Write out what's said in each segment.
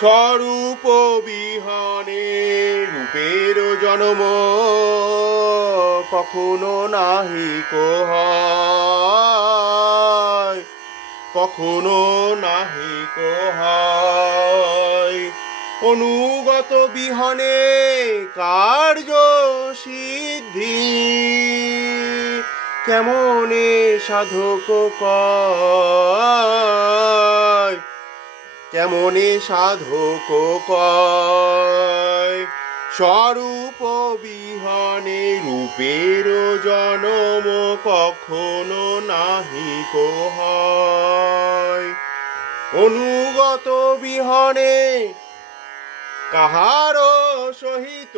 স্বরূপ বিহনে রূপের জন্ম কখনো নাহিক হয়, কখনো নাহিক হয়। অনুগত বিহনে কার্য সিদ্ধি কেমনে সাধক কয়, কেমনে সাধক কয়। স্বরূপ বিহনে রূপের জন্ম কখনো নাহিক হয়। অনুগত বিহনে কাহারো সহিত,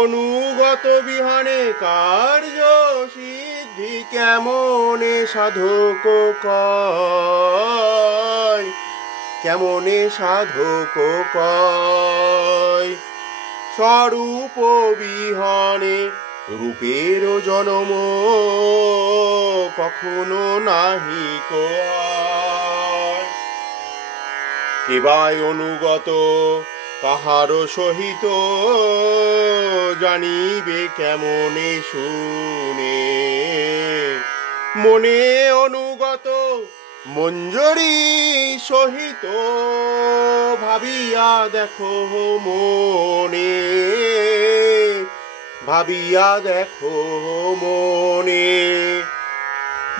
অনুগত বিহনে কার্য সিদ্ধি কেমনে সাধক কয়, কেমনে সাধক কয়। স্বরূপ বিহনে রূপের জন্ম কখনো নাহিক হয়। কেবায় অনুগত কাহারো সহিত জানিবে কেমনে শুনে, মনে অনুগত মঞ্জরি সহিত ভাবিয়া দেখো মনে, ভাবিয়া দেখো মনে।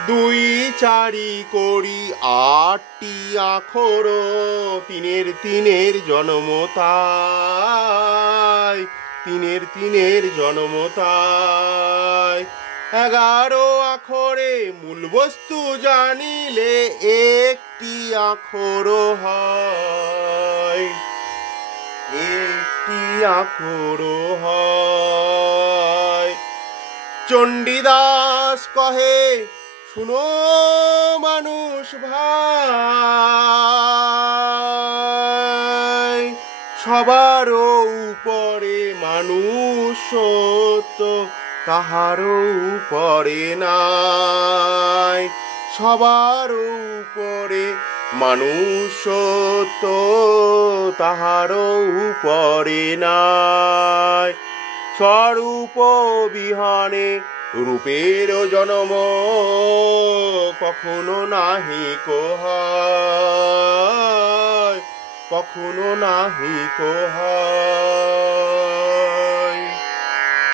দুই চারি করি আটটি আখর তিনের তিনের জন্ম তাই, তিনের তিনের জন্ম তাই। 11 আখরে মূল বস্তু জানিলে একটি আখর হয়, একটি আখর হয়। চণ্ডীদাস কহে শুনো মানুষ ভাই, সবার উপরে মানুষ সত্য তাহারও উপরে নাই, সবার উপরে মানুষ সত্য তাহারও উপরে নাই। স্বরূপ বিহনে রূপের জন্ম কখনো নাহিক হয়, কখনো নাহিক হয়।